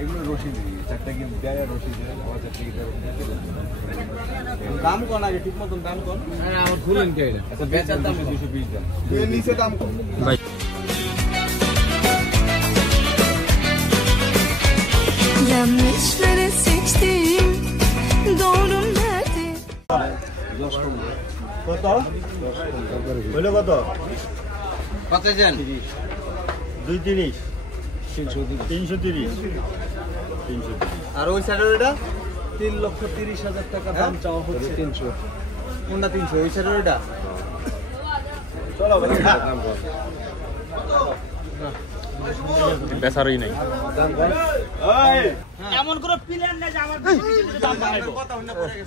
এগুলো রশি দিই 4টা কি দেয় রশি দেয় 4টা কি দাম কোন আগে ঠিক মতন দাম কোন আরে আমার খুলেন কে এটা আচ্ছা বেচার দাম 220 দাম এর নিচে দাম কম ভাই Yanlışları seçtim doğru nerede কত বলে কত কত জান 230 330 আর ওই সাইডের এটা 3,30,000 টাকা দাম চাওয়া হচ্ছে 300 কোনটা 300 ওই সাইডের এটা চলো ভাই দাম বল বেচারই নাই দাম বল এই এমন কোন প্ল্যান নাই যে আমার দাম বাড়াইবো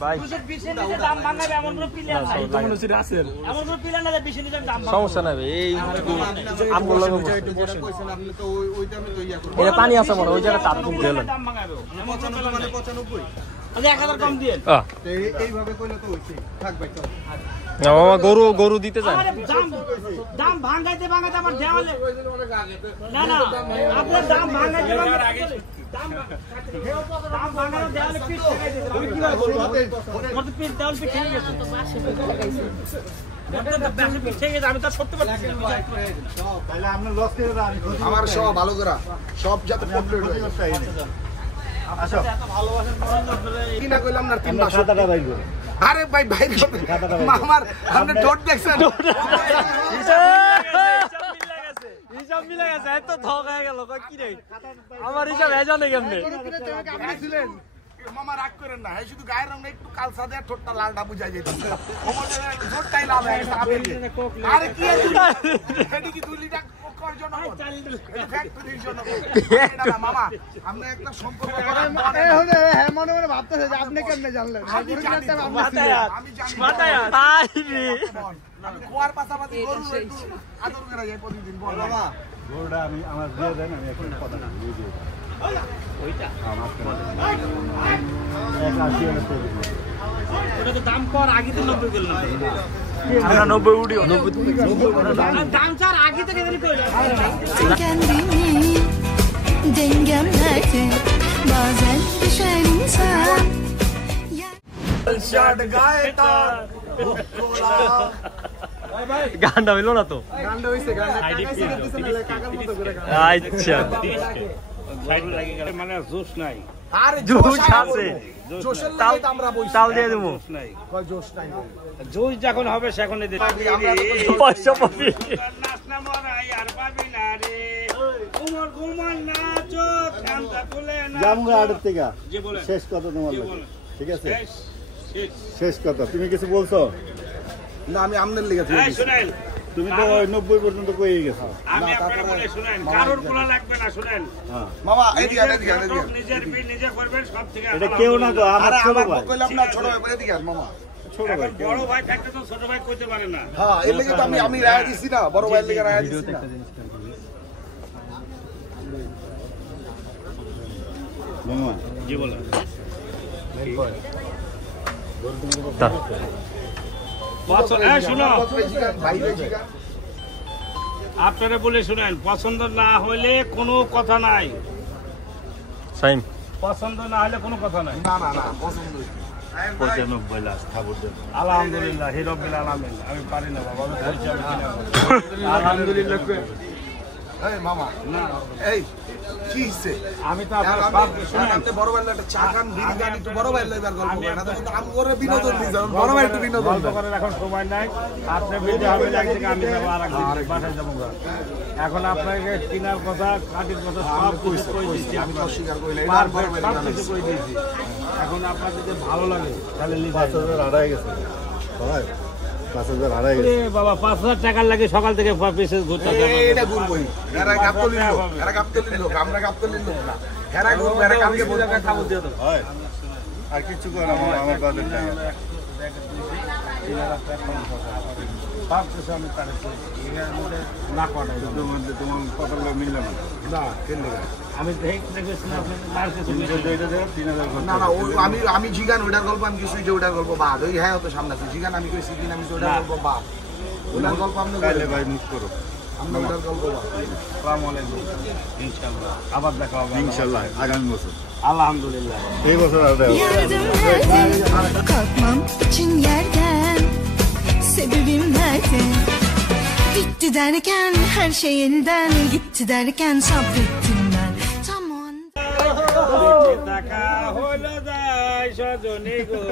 ভাই 220 এর নিচে দাম বাড়াবে এমন কোন প্ল্যান নাই তো মনে হচ্ছে রাসেল এমন কোন প্ল্যান নাই যে 20 এর নিচে দাম বাড়াবে সমস্যা নাই এই আম বললাম একটু বসে কইছেন আপনি তো ওই দামে তো ইয়া করবেন এটা পানি আছে মনে ওই জায়গা তাপ দিন দিলেন দাম বাড়াবে 95 মানে 95 আচ্ছা 1000 কম দিয়েন এইভাবে কইলে তো হইছে থাক ভাই চল না মামা গরু দিতে চান আরে দাম ভাঙাইতে আমার দেওয়ালে না না আপনার দাম ভাঙাইতে দাম ভাঙানো দেওয়ালে পিট লাগাই দিয়েছে আমি কি বলবো মতে পিট দেওয়ালে পিট ঠিক গেছে তো পাশে লাগাইছে মতে পিট ঠিক গেছে আমি তো সত্যি বলছি তাহলে আমরা লস করে দাও আমার সব ভালো করা সব যাতে কমপ্লিট হয়ে যায় আচ্ছা এত ভালোবাসেন কি না কইলাম না 3 টাকা বাইর করে আরে ভাই বাইর করতে মামার আপনি ঠোঁট দেখছেন হিসাব মিলে গেছে এত ঠক হয়ে গেল কি রে আমার হিসাব এ জানে কেমনে আপনি ছিলেন মামা রাগ করেন না শুধু গায়ের রং একটু কালসা দেয়া ঠোঁটটা লালটা বুঝাই যেত ঠোঁটটাই লাল হয়ে গেছে আরে কি এডি কি 2 লিটার কোকর জন্য ফ্যাক্টরির জন্য মামা আমরা একটা সম্পর্ক হ্যাঁ মনে মনে ভাবতেছে যে আপনি কেমনে জানলেন আমি জানি মাথায় আমি কোয়ার পাশাপাশি গরু আদর করা যায় প্রতিদিন বল মামা গরুটা আমি আমার দিয়ে দেন আমি এখন কথা না দিয়ে দিই ওইটা আমার ওটা তো দাম কর আগে তো 90 গেল না আমরা 90 উড়িও 90 দাম চার আগে থেকে গেলি কই kendimi dengem nerede bazen düşer insan শট গায়তা গানটা হইলো না তো গান্ডা হইছে গান্ডা কাকাইছে দিছে না কাকার মতো করে আচ্ছা মানে জোশ নাই আরে জোশ আছে জোশের লাগে আমরা বইছি তাল দিয়ে দেবো কই জোশ নাই জোশ যখন হবে সেখনই দে পয়সা পাবি নাচ না মরাই আর পাবি না রে উমর ঘুমান নাচো ঠান্ডা তুলে না জামগা আড়ত থেকে জি বলেন শেষ কথা তোমার লাগে ঠিক আছে শেষ কথা তুমি কিছু বলছো না আমি আমনের লিখে এই শুনেন তুমি তো 90 পর্যন্ত কইই গেছো আমি আপনাকে বলে শুনেন কারোর কোলা লাগবে না শুনেন মামা এদিকে নিজের বিল নিজে করবেন সব থেকে এটা কেউ না তো আমার ছোট ভাই কইলাম না ছোট ভাই এদিকে মামা ছোট ভাই বড় ভাই থাকতে তো ছোট ভাই কইতে পারে না হ্যাঁ এর লাগি তো আমি রায় দিছি না বড় ভাইয়ের লাগি রায় দিছি না মামা জি বলেন আপনারা বলে শুনেন পছন্দ না হলে কোনো কথা নাই সাইম পছন্দ না হলে কোনো কথা নাই না না না পছন্দ 95 লাখ আলহামদুলিল্লাহ হিরবিল আলামিন আমি পারি না বাবা আলহামদুলিল্লাহ এই মামা না এই কি হইছে আমি তো আপনার সব শুনেন আপনি বড় ভাই একটা চা খান বিরিয়ানি তো বড় ভাই লইবার গল্প করে না তো আমি ওরে বিনোদন দিই বড় ভাই একটু বিনোদন গল্প করার এখন সময় নাই আপনি বেঁধে হবে এক থেকে আমি যাবো আরেকদিন বাসায় যাবো এখন আপনাকে কেনার কথা কাটির কথা সব কিছু কই দিচ্ছি আমি তো স্বীকার কইলে সব কিছু কই দিয়েছি এখন আপনার যদি ভালো লাগে তাহলে 5000 হারাই গেছে ভাই 5000 হারাই গেছে বাবা 5000 টাকা লাগে সকাল থেকে পিছে ঘুরতে এটা ঘুরবই এরা গাপতলি লোক আমরা গাপতলি লোক না এরা ঘুরবে এরা কালকে বোঝা খাবো দিয়ে দাও হয় আর কিছু করে না আমার বাজার নাই সব কিছু আমি তার না করে তোমার কথাগুলো মিললাম না কেন আমি দেখেছিলাম না না আমি জিগান ওইটার গল্প আমি কিছু ওইটার গল্প বাদ ওই হ্যাঁ তো সামনে আছে জিগান আমি কইছি দিন আমি ওইটার গল্প বাদ ওইটার গল্প আপনি ভাই মুখ করো আমরা ওটার গল্প আসসালামু আলাইকুম ইনশাআল্লাহ আবার দেখা হবে ইনশাআল্লাহ আগামী বছর আলহামদুলিল্লাহ এই বছর আর Yardım nerede? Kalkmam için yerden. Sebebim nerede? Gitti derken her şey elden. Gitti derken sabrettim ben. Tam o anda. বেঁচে থাকা হলো দায় সজনে গো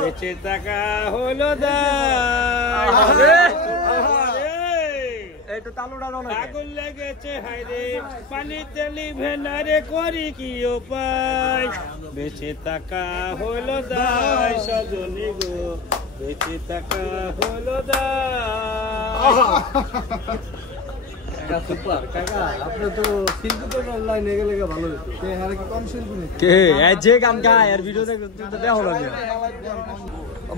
বেঁচে থাকা হলো দায় এইটা তালুটা দাও না আগুন লেগেছে হায়রে পানিতে লিভে না রে করি কি উপায় বেঁচে থাকা হলো দায় সজনে গো বেঁচে থাকা হলো দায় সুপার কাকা আপনি তো শিল্পী তো লাইনে গেলে ভালো হতো কে হারে কি কম শিল্পী নাকি কে যে গান গায় আর ভিডিও দেখতে তো দেখো না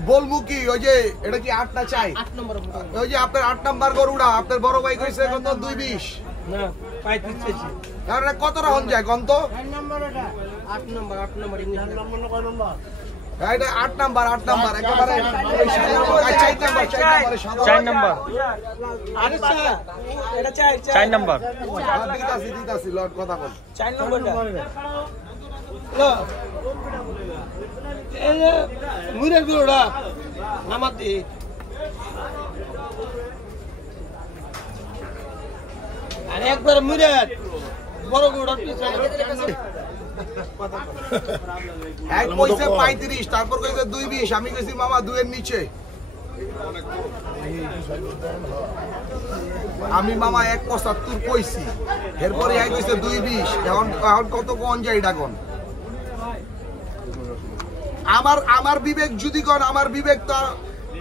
বলবো কি ওই যে এটা কি 8 না চাই 8 নম্বর ওই যে আপনার 8 নাম্বার গরুড়া আপনার বড় ভাই কইছে কত 220 না পাইতে চেয়েছি তাহলে কত রাউন্ড যায় গন্ত 8 নম্বর ইংলিশ নম্বর কয় নম্বর এটা 8 নাম্বার একেবারে 4 নাম্বার আরে স্যার এটা চাই 4 নাম্বার দিতাছি লট কথা বল 4 নম্বরটা লো এই মুরের গুড়া নামাতি আরে একবার মুরের বড় গুড়া পিছনে এক পয়সা 35 তারপর কইছে 220 আমি কইছি মামা 2 এর নিচে আমি মামা 175 কইছি এরপরে আই কইছে 220 এখন কত কোন যায় এটা কোন আমার বিবেক যদি কোন আমার বিবেক তো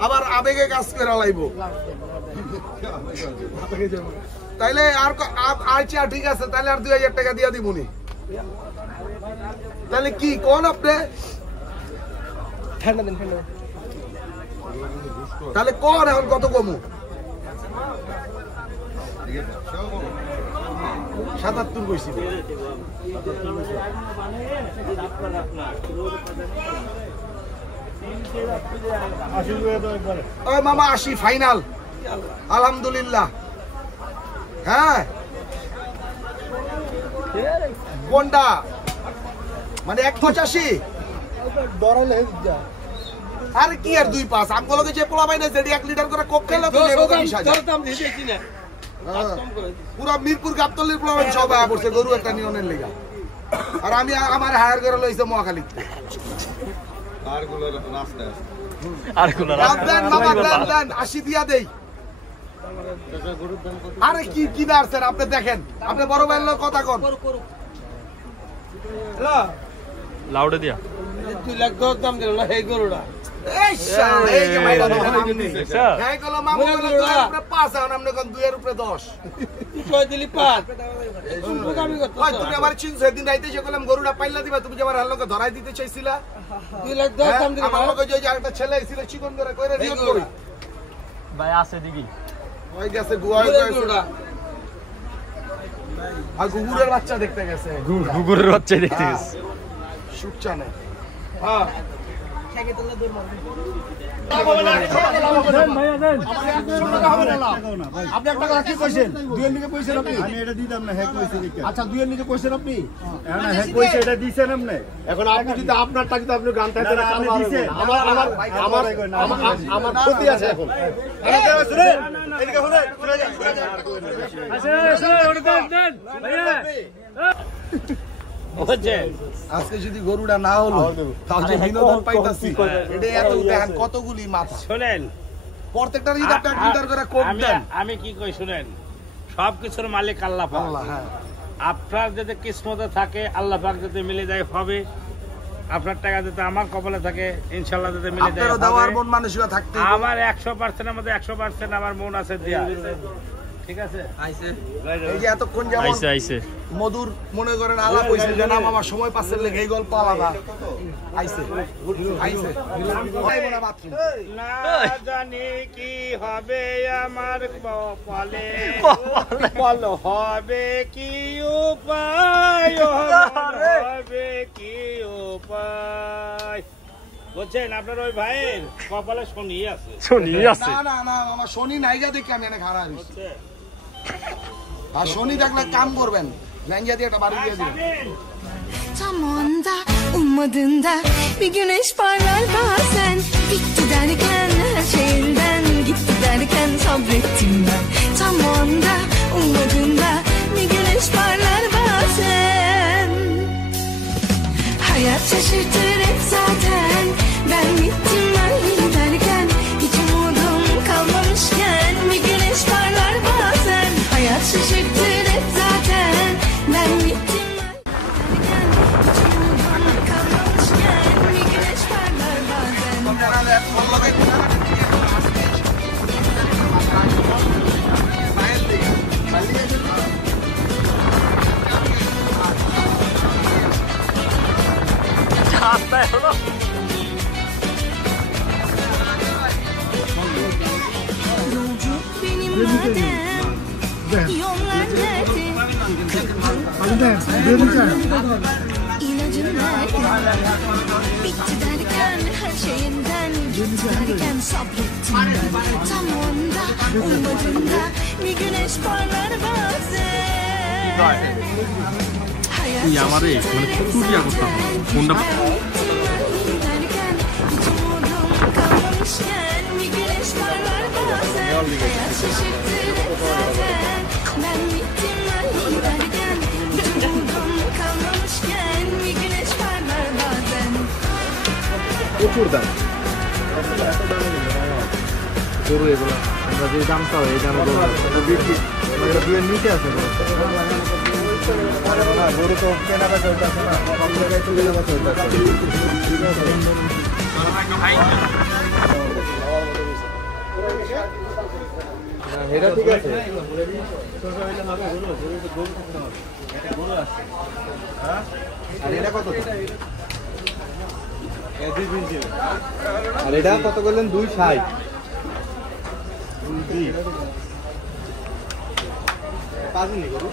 আবার আবেগে কাজ করে লাইবো তাইলে আর আচ্ছা ঠিক আছে তাহলে আর 2000 টাকা দিয়া দিবনি তাহলে কি কোন আপনি তাহলে কোন এখন কত কমু 77 কইছি ওই মামা 80 ফাইনাল আলহামদুলিল্লাহ হ্যাঁ কোনটা মানে 185 দরালে যা আরে কি আর 2.5 আমগুলোকে যে পোলা বাইনা যেটি 1 লিটার করে কোক খেলো তো দাম দিয়েছি না পুরো মিরপুর গাবতলির পোলা বাইন সব আয়া পড়ছে গরু একটা নিয়নের লেগা আর আমি আমার হায়ার করে লইছে মহাখালীতে আর গুলো রাস্তা আর কোন দেন মামা দেন 80 দিয়া দেই আরে কি কি দাঁড়ছেন আপনি দেখেন আপনি বড় ভাইয়ের লোক কথা কন হ্যালো লাউডে দিয়া 2 লাখ দর দাম দিল না এই গরুটা এই শালা এই যে মাইরা দেখেন আপনি স্যার হ্যাঁ গেল মামা গেল 2 এর উপরে 5 এখন আপনি কোন 2 এর উপরে 10 কই দিলি 5 আমি কত ওই তুমি আমার চিন সেদিন রাইতে যে কলম গরুটা পাইলা দিবা তুমি যে আমার হালকে ধরাই দিতে চাইছিলা 2 লাখ দর দাম দিল আমার লোকে যে একটা ছেলে ছিল চিকন করে কইরা রিয়ত করি ভাই আছে দিদি ওই গেছে গুয়ায় গেছে আর গুগুরের বাচ্চা দেখতে গেছে গুগুরের বাচ্চা দেখতে গেছে সুচ্চা না হ্যাঁ আপনি একটা কথা কি কইছেন 2 এর নিকে কইছেন আপনি আমি এটা দিতাম না হ্যাঁ কইছেন আচ্ছা 2 এর নিকে কইছেন আপনি হ্যাঁ না হ্যাঁ কইছে এটা দিছেন আপনি এখন আপনি যদি আপনারটা যদি আপনি গান থাকতে আপনি দিছেন আমার ক্ষতি আছে এখন শুনেন এদিকে শুনেন আজকে যদি গরুটা না হলো তাহলে বিনোদন পাইতাছি এটা এত দেখেন কতগুলি মাথা শুনেন প্রত্যেকটা যদি আপনি 1 লিটার করে কোক দেন আমি কি কই শুনেন সব কিছুর মালিক আল্লাহ পাক হ্যাঁ আপনার যদি কিসমতে থাকে আল্লাহ পাক যদি মিলে যায় হবে আপনার টাকা যদি আমার কপালে থাকে ইনশাআল্লাহ যদি মিলে যায় আপনারও দেওয়ার মন মানুষরা থাকতে আমার 100% এর মধ্যে 100% আমার মন আছে দিয়া ঠিক আছে আইছে এই যে এতক্ষণ যেমন আইছে আইছে মধুর মনে করেন আলাপ হইছে যে না মামা সময় পাসের লেগে এই গল্প আলাদা আইছে আইছে না জানি কি হবে আমার কপালে বল হবে কি উপায় হবে কি উপায় বুঝছেন আপনার ওই ভাইয়ের কপালে শনি আছে শুনি আছে না না না মামা শনি নাইগা দেখে আমি এনে খারাপ হইছি আর শনি দেখলে কাম করবেন ল্যাঙ্গিয়া দিয়ে একটা বাড়ি দিয়ে দিবেন Tam anda ummadığında bir güneş parlar bazen. Bitti derken her şey elden gitti derken sabrettim ben. Tam anda ummadığında bir güneş parlar bazen. Hayat şaşırtır hep zaten. Ben bittim ben derken hiç umudum kalmamışken bir güneş parlar bazen. Hayat şaşırtır hep zaten. Ben bittim. Yolcu benim madem yollar nerede? İlacım nerede? Bitti derken her şeyinden gitti derken sabrettim ben. Tam onda ummadığımda bir güneş parlar bazen. Hayat şaşırtır derken hiç umudum kalmamışken bir güneş parlar bazen. Hayat şaşırtır zaten. Ben bittim ben derken hiç umudum kalmamışken bir güneş parlar bazen. পুকুরদান গরু এগুলো আমরা যে দাম চাও এই দামে দুয়ের নিচে আছে গরু তো কেনা বেচা হইতেছে না সব জায়গায় তো কেনা বেচা হইতেছে এটা ঠিক আছে আর এটা কত আর এটা কত করলেন 260 পাঁচনি করু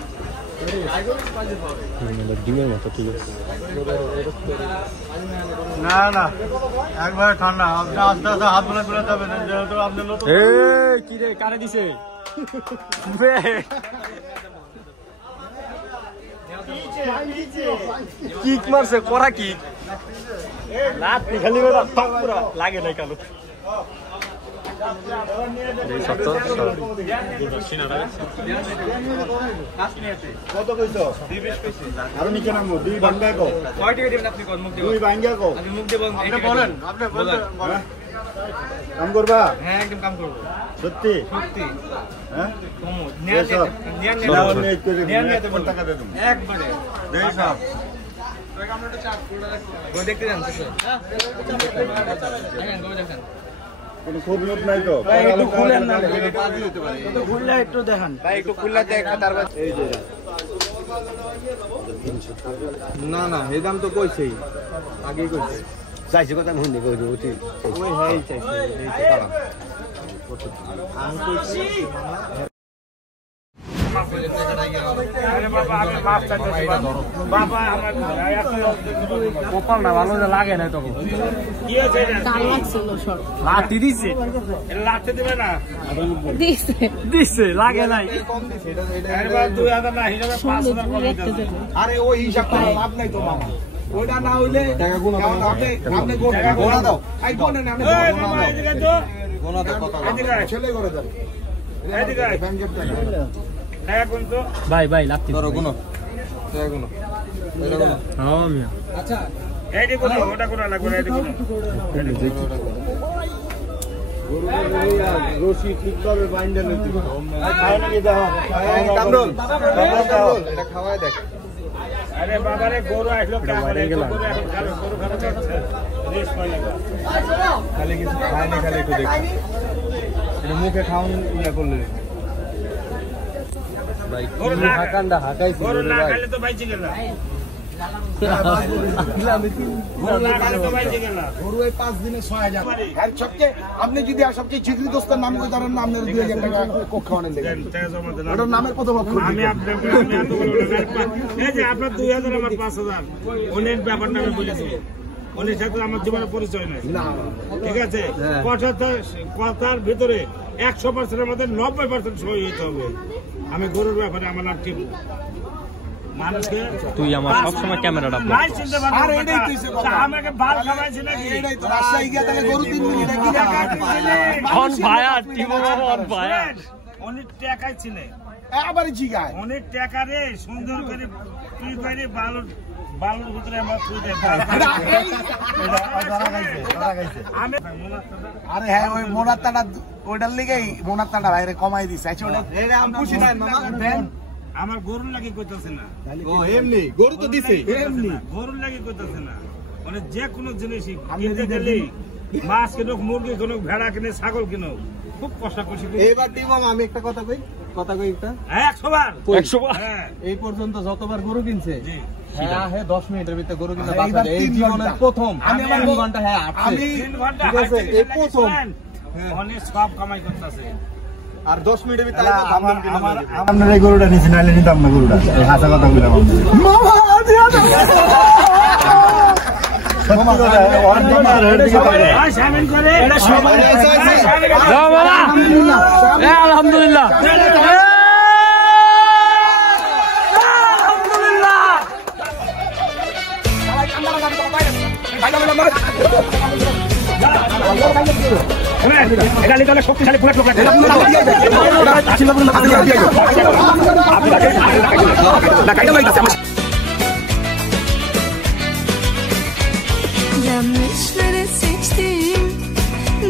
ডিমের মতো ঠিক আছে না না একবার ঠান্ডা আপনি আস্তে আস্তে হাত ধরে করে যাবেন যেহেতু আপনি নতুন এই কি রে কারে দিছে কিক মারছে করা কিক লাতি খালি পুরা লাগে নাই কালো কত কইছো 220 কইছি আর নিচে নামো 2 ভাঙ্গা কো কয় টাকা দিবেন আপনি কোন মুখ দেব 2 ভাঙ্গা কো আমি মুখ দেব আপনি বলেন আপনি বলেন কাম করবা হ্যাঁ একদম কাম করব সত্যি সত্যি হ্যাঁ কমো নিয়া নিয়া কোন টাকা দেব একবারে দেই সব ওই কামটা চাপ পুরো রাখো দেখতে যান স্যার হ্যাঁ গো দেখেন কোন খুব লোক নাই তো ভাই একটু খুলেন না বাজি হতে পারে তো খুললে একটু দেখান ভাই একটু খুললে দেখ তারপর এই যে না না এই দাম তো কইছেই আগেই কইছে চাইছে কথা মনে কই ওটি ওই হই চাইছে এই তো কারণ আমি কইছি কপাল না ভালো লাগে না তখন লাঠি দিচ্ছে লাঠি দিবে না দিচ্ছে লাগে নাই 2000 না হিসাবে 5000 আরে ওই হিসাবটা লাভ নাই তো মামা ওইটা না হইলে টাকা গুণ আপনি গোনা দাও আই গোনা না আপনি গোনা দাও গোনা দাও কত ছেলে করে দাও এদিকে ব্যাংকের টাকা ভাই ভাই লাগতে ধরো গুনো টাকা গুনো এটা গুনো হ্যাঁ মিয়া আচ্ছা এইটা কোন ওটা কোন লাগবে না এইটা রশি ঠিকভাবে বাইন্ধা নিতে খায় নাকি দাও কামরুল এটা খাওয়ায় দেখ আরে বাবা রে গরু আসলো কামড়ে গরু এখন খাবে গরু খাবে রেস পাই লাগবে খালি কিছু খায় না খালি একটু দেখ এটা মুখে খাওন ইয়া করলে ভাই কি হাকান্ডা হাকাইছি গরু না খাইলে তো বাইচে গেল আপনি যদি সবচেয়ে চিকরি দোস্তের নাম করে ধরেন আপনার 2000 টাকা কোক খাওয়ানোর লেগে ওটার নামের কত বক্ষ আমি আপনার 2000 আমার 5000 অনেক ব্যাপারটা আমি বলেছি ওনের সাথে আমার জীবনের পরিচয় নাই ঠিক আছে কথার ভিতরে 100% এর মধ্যে 90% সই হতে হবে আমি গরুর ব্যাপারে আমার নাম টিপু মানুষকে তুই আমার সবসময় ক্যামেরাটা নাই চিনতে পারবো আর এটাই তুই সে কথা। আমাকে বাল খাওয়াইছে নাকি এটাই তো রাজশাহী গিয়া তাহলে গরু 3 মিনিট কি on fire Timo on fire অনেক টাকাই ছিলে আবার জিগায় অনেক টাকা রে সুন্দর করে তুই বাইরে বালুর ভিতরে আমার তুই আমি আরে হ্যাঁ ওই মোনাত্তাটা ওইটার লিগেই মোনাত্তাটা বাইরে কমাই দিছে আচ্ছা ওটা আমি খুশি নাই মামা দেন আমার গরুর লাগি কইতাছে না ও এমনি গরু তো দিছে এমনি গরুর লাগি কইতাছে না মানে যে কোনো জিনিস কিনতে গেলে মাছ কিনুক মুরগি কিনুক ভেড়া কিনে ছাগল কিনুক খুব কষাকষি করি। এইবার টিমাম আমি একটা কথা কই একটা হ্যাঁ 100 বার 100 বার হ্যাঁ এই পর্যন্ত যতবার গরু কিনছে জি হ্যাঁ 10 মিনিটের ভিতরে গরু কিনা এইবার বাঁচা যায়। এই 3 জীবনের ঘন্টা। প্রথম আমি আমার 3 ঘন্টা হ্যাঁ আসছে আমি 3 ঘন্টা ঠিক আছে, এই প্রথম। অনেক সব কামাই করতেছে আর 10 মিনিটের ভিতরে আপনার এই গরুটা নিচে নাইলে নিতাম না গরুটা এই হাসা কথা বললাম শামিল করে এটা সবাই যাও বাবা আলহামদুলিল্লাহ এটা নিতে হলে শক্তিশালী ফুলের লোক লাগবে Yanlışları seçtim,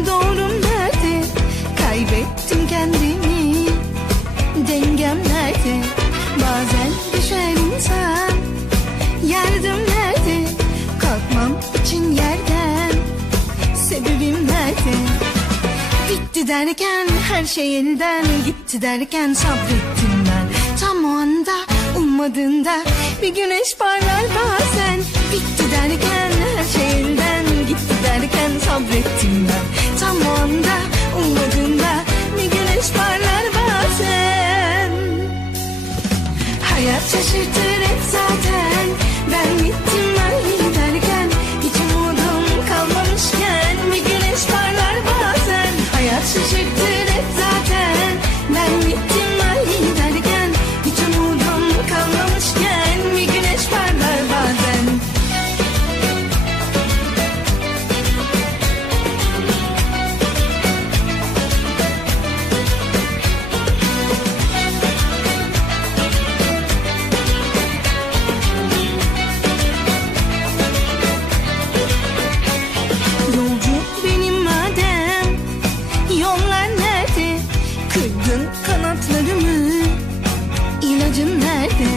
doğrum nerede? Kaybettim kendimi, dengem nerede? Bazen düşer insan, yardım nerede? Kalkmam için yerden, sebebim nerede? Bitti derken her şey elden gitti derken sabrettim ben. Tam o anda ummadığında bir güneş parlar bazen. Bitti derken her şey elden gitti derken sabrettim ben. Tam o anda ummadığında bir güneş parlar bazen. Hayat şaşırtır hep zaten. Ben gittim ben giderken hiç umudum kalmamışken bir güneş parlar bazen. Hayat şaşırtır hep zaten. Ben gittim ben giderken hiç umudum kalmamışken bir güneş parlar bazen. Yolcu benim madem, yollar nerede? Kırdın kanatlarımı, ilacın nerede?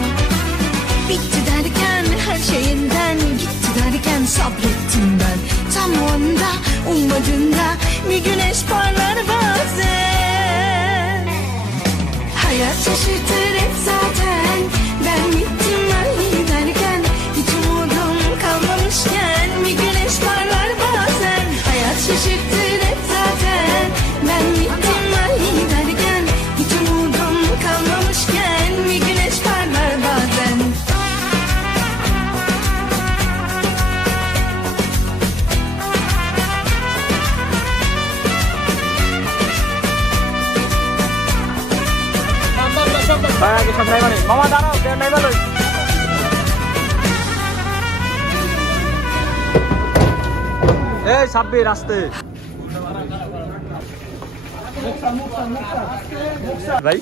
Bitti derken her şey elden gitti derken sabrettim ben. Tam o anda ummadığında bir güneş parlar bazen. Hayat şaşırtır hep zaten. Ben gittim ben giderken hiç umudum kalmamışken bir güneş parlar bazen. Hayat şaşırtır hep zaten. Ben gittim ben giderken hiç umudum kalmamışken bir güneş parlar bazen. মামা দাঁড়াও নাই ভালো এই সাব্বির আসতে ভাই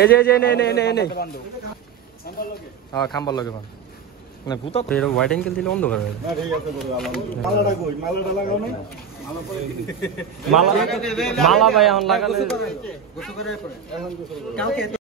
এই যে নে হ্যাঁ খাম্বার লগে ভান না ভূতা তো এর ওয়াইড অ্যাঙ্গেল দিলে অন্ধকার হয়ে মালা ভাই এখন লাগালে